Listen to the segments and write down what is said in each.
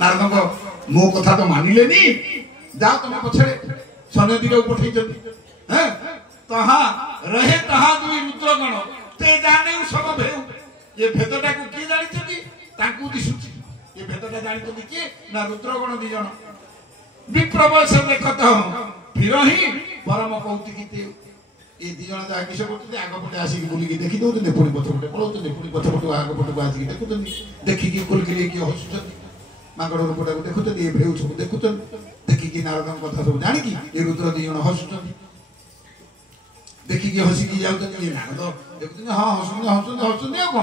नारद मो कथा तो मानिलेनी जाओ तुम पछरे सनदी को पठै जति हैं तहा रहे तहा दुई रुद्रगण ते जाने सब भेउ ये भेदटा को की जानि छथि ताकू दिसुछि ये भेदटा जानि छथि के ना रुद्रगण दि जण विप्रवश देखत फिरही परम कौतिकी ते ये दि जण जा किसे करते आग पटे आसी की बुली की देखि दउते पुणी पछ पटे पळौते पुणी पछ पटे आग पटे को आसी की देखुते देखि की कुल के की हसुछथि मागड़ रूपटा को देखुते ये भेउ सब देखुते देखि की नारद कथा सब जानि की ये रुद्र दि जण हसुछथि देखि की हसी की जाउते ये नारद देखुते हां हसुने हसुने हसुने को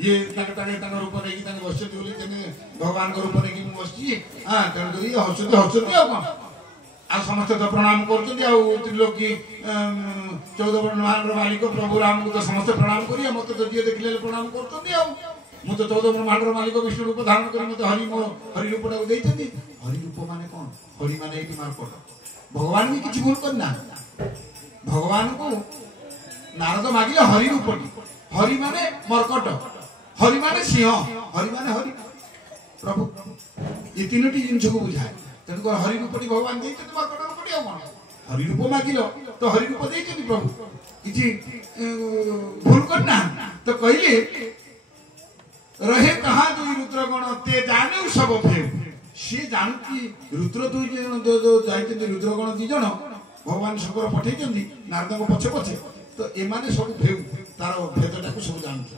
ये ताके रूप रे की ताके बसते बोली तने भगवान के रूप रे की बसची हां तन करी हसुते हसुते को आ समस्त तो प्रणाम करछथि आ त्रिलोक की 14 ब्रह्मांड मालिक प्रभु राम को तो समस्त प्रणाम करिया मते तो जे देखले प्रणाम करछथि आ मु तो 14 ब्रह्मांड मालिक विष्णु रूप धारण कर मते हरि रूपटा को देइछथि हरि रूप माने कोन हरि माने एटी मार्कट भगवान भी किछि भूल करना भगवान को नारद मागिले हरि रूपटी हरि माने मर्कट हरि माने सिंह हरि माने हरि प्रभु ये तीनोटी जिनिस को बुझाए तेन को हरि रूपटी भगवान देते मर्कट रूपटी आ कोन हरि रूप मागिलो तो हरि रूप देते प्रभु किछि भूल करना तो कहिए रहे कहा दुई रुद्रगण ते जाने सब भेउ से जान की रुद्र दुई जण जो जाइते रुद्रगण दि जण भगवान शंकर पठै जंदी नारद को पछे पछे तो एमाने सब भेउ तार भेदटा को सब जानते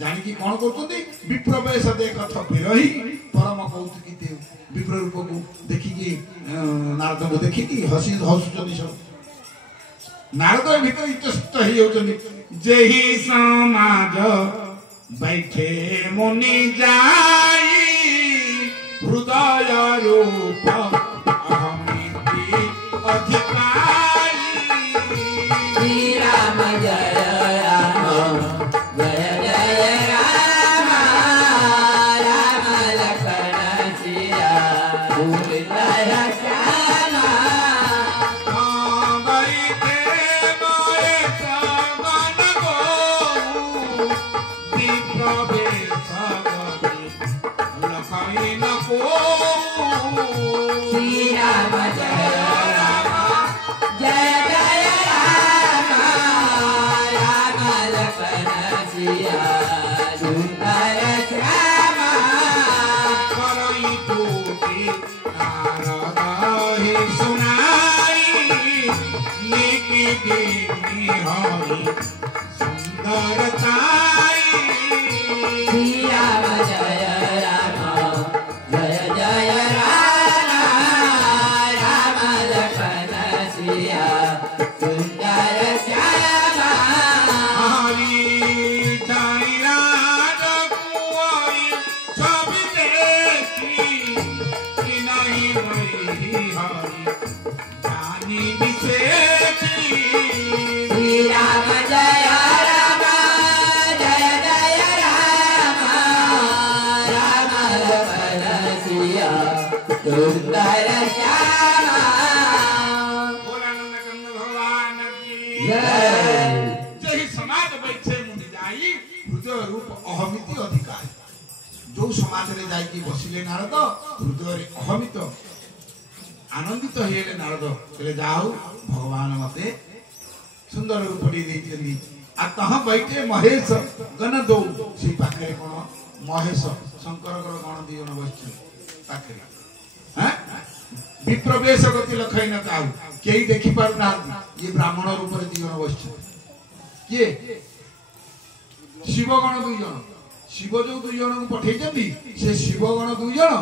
जानि की कोन करतोंदी विप्रवेश देखत फिरही परम कौतुकी ते विप्र रूप को देखि की नारद को देखि की हसी हसुचंदी सब नारद भीतर इतस्त हे होचंदी जेहि समाज बैठे मुनि जाई हृदय रूप अहमिति अधिकारी श्री राम जय राम जय जय राम राम लखन सिया दूलय श्यामा बैठे मोरे सगन गो विप्रवेश गति लखई न को श्री राम जय राम जय जय राम राम लखन सिया सुंदर श्यामा करई टूटी नारद ही सुनाई निकी गिनी हरि सुंदरताई श्री राम जय राम जय जय राम राम लखन सिया सुंदर श्यामा हरि जाई राज कुंवरी छवि देखी कि नहीं वही हरि जानी बिसेखी श्री राम जय राम जय जय राम राम लखन सिया सुंदर श्यामा भोलानंद कंद भगवान की जय जही समाज बैठे मुनि जाई हृदय रूप अहमिति अधिकार जो समाज रे जाई की बसिले नारद हृदय रे अहमित आनंदित हेले नारद कहले जाऊ भगवान मते सुंदर रूपटी देइछली आ तह बैठे महेश गण दो से पाखे कोन महेश शंकर गण दी जण बसछ पाखे हैं विप्रवेश गति लखई न काउ केई देखि पार ना ये ब्राह्मण रूप रे दी जण बसछ के शिवगण दुई जण शिव जो दुई जण को पठै जंदी से शिवगण दुई जण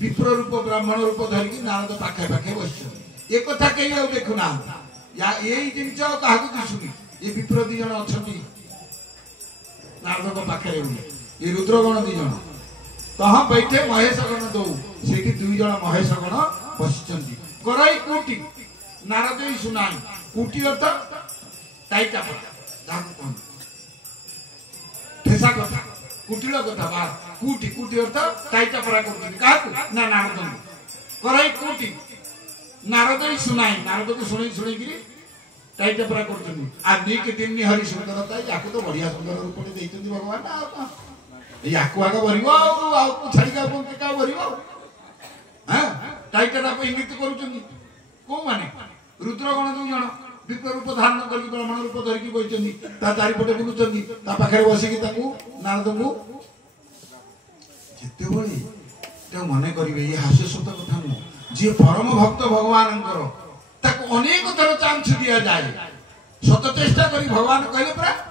विप्र रूप ब्राह्मण रूप धरि की नारद पाखे पाखे बसछ ए कथा केई आ देखु ना या एई जिंच काहा को दिसुनी ये विप्र दुई जण अछंती नारद को पाखे ये रुद्रगण दुई जण तहा बैठे महेश गण दो सेठी दुई जण महेश गण बसचंदी करई कोटी नारद ही सुनाई कोटी अर्थ टाइटा जाको कोन ठेसा कथा कुटिलो कथा बा कुटी कुटी अर्थ टाइटा परा करते काकू ना नारद करई कोटी नारद ही सुनाई नारद को सुनी सुनी गिरी टाइटा परा करते आ नी के दिन हरि सुंदरता याको तो बढ़िया सुंदर रूप में देइछंदी भगवान आ याकू आगे भरिबो आउ छाड़ी का कोन का भरिबो हां टाइटल आप इंगित करूचंदी को माने रुद्रगण दु जण विप्र रूप धारण करके ब्राह्मण रूप धरिकी बइचंदी ता चारिपटे बुलुचंदी ता पाखरे बसिकी ताकू नारदंगु जेते बळे ते मने करिवे ये हास्य सत कथा न जे परम भक्त भगवानंकर ताको अनेक थर चांस दिया जाए सत चेष्टा करी भगवान कहले परा